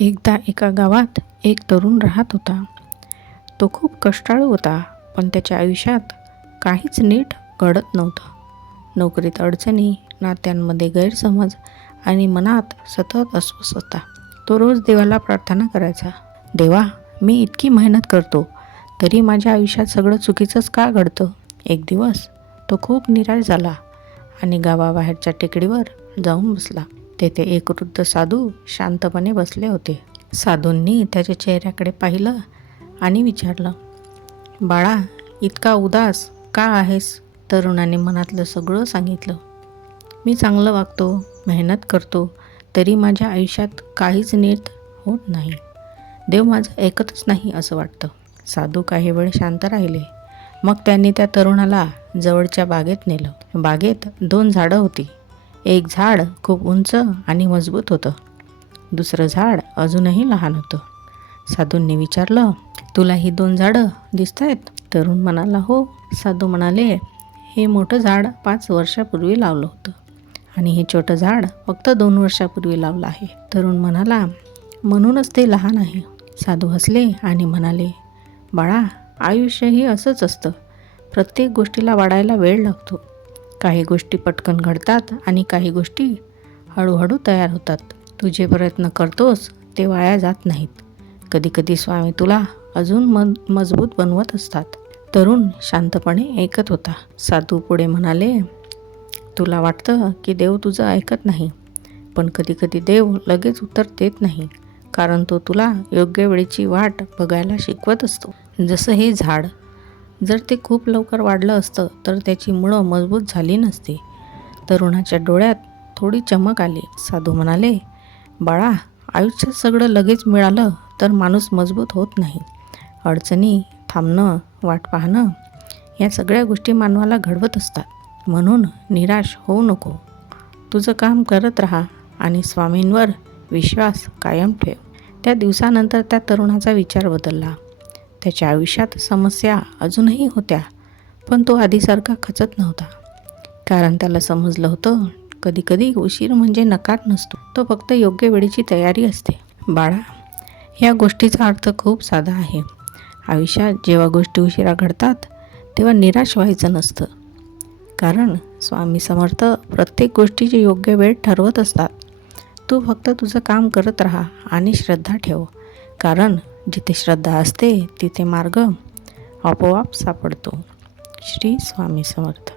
एकदा एका गावात एक तरुण राहत होता. तो खूप कष्टाळू होता, पण त्याच्या आयुष्यात काहीच नीट घडत नव्हतं. नोकरीत अडचणी, नात्यांमध्ये गैरसमज आणि मनात सतत अस्वस्थता. तो रोज देवाला प्रार्थना करायचा, देवा, मी इतकी मेहनत करतो, तरी माझ्या आयुष्यात सगळं चुकीचंच का घडतं? एक दिवस तो खूप निराश झाला आणि गावाबाहेरच्या टेकडीवर जाऊन बसला. तेथे एक वृद्ध साधू शांतपणे बसले होते. साधूंनी त्याच्या चेहऱ्याकडे पाहिलं आणि विचारलं, बाळा, इतका उदास का आहेस? तरुणाने मनातलं सगळं सांगितलं. मी चांगलं वागतो, मेहनत करतो, तरी माझ्या आयुष्यात काहीच नीट होत नाही. देव माझं ऐकतच नाही असं वाटतं. साधू काही वेळ शांत राहिले. मग त्यांनी त्या तरुणाला जवळच्या बागेत नेलं. बागेत 2 झाडं होती. एक झाड खूप उंच आणि मजबूत होतं. दुसरं झाड अजूनही लहान होतं. साधूंनी विचारलं, तुला ही 2 झाडं दिसत आहेत? तरुण म्हणाला, हो. साधू म्हणाले, हे मोठं झाड 5 वर्षापूर्वी लावलं होतं आणि हे छोटं झाड फक्त 2 वर्षापूर्वी लावलं आहे. तरुण म्हणाला, म्हणूनच ते लहान आहे. साधू हसले आणि म्हणाले, बाळा, आयुष्यही असंच असतं. प्रत्येक गोष्टीला वाढायला वेळ लागतो. काही गोष्टी पटकन घडतात आणि काही गोष्टी हळूहळू तयार होतात. तू जे प्रयत्न करतोस ते वाया जात नाहीत. कधीकधी स्वामी तुला अजून मजबूत बनवत असतात. तरुण शांतपणे ऐकत होता. साधू पुढे म्हणाले, तुला वाटतं की देव तुझं ऐकत नाही, पण कधीकधी देव लगेच उत्तर देत नाही, कारण तो तुला योग्य वेळेची वाट बघायला शिकवत असतो. जसं हे झाड, जर ते खूप लवकर वाढलं असतं तर त्याची मुळं मजबूत झाली नसती. तरुणाच्या डोळ्यात थोडी चमक आली. साधू म्हणाले, बाळा, आयुष्यात सगळं लगेच मिळालं तर माणूस मजबूत होत नाही. अडचणी, थांबणं, वाट पाहणं, या सगळ्या गोष्टी मानवाला घडवत असतात. म्हणून निराश होऊ नको. तुझं काम करत राहा आणि स्वामींवर विश्वास कायम ठेव. त्या दिवसानंतर त्या तरुणाचा विचार बदलला. त्याच्या आयुष्यात समस्या अजूनही होत्या, पण तो आधीसारखा खचत नव्हता. कारण त्याला समजलं होतं, कधीकधी उशीर म्हणजे नकार नसतो, तो फक्त योग्य वेळेची तयारी असते. बाळा, ह्या गोष्टीचा अर्थ खूप साधा आहे. आयुष्यात जेव्हा गोष्टी उशिरा घडतात तेव्हा निराश व्हायचं नसतं, कारण स्वामी समर्थ प्रत्येक गोष्टीची योग्य वेळ ठरवत असतात. तू फक्त तुझं काम करत राहा आणि श्रद्धा ठेव, कारण जिथे श्रद्धा असते तिथे मार्ग आपोआप सापडतो. श्री स्वामी समर्थ.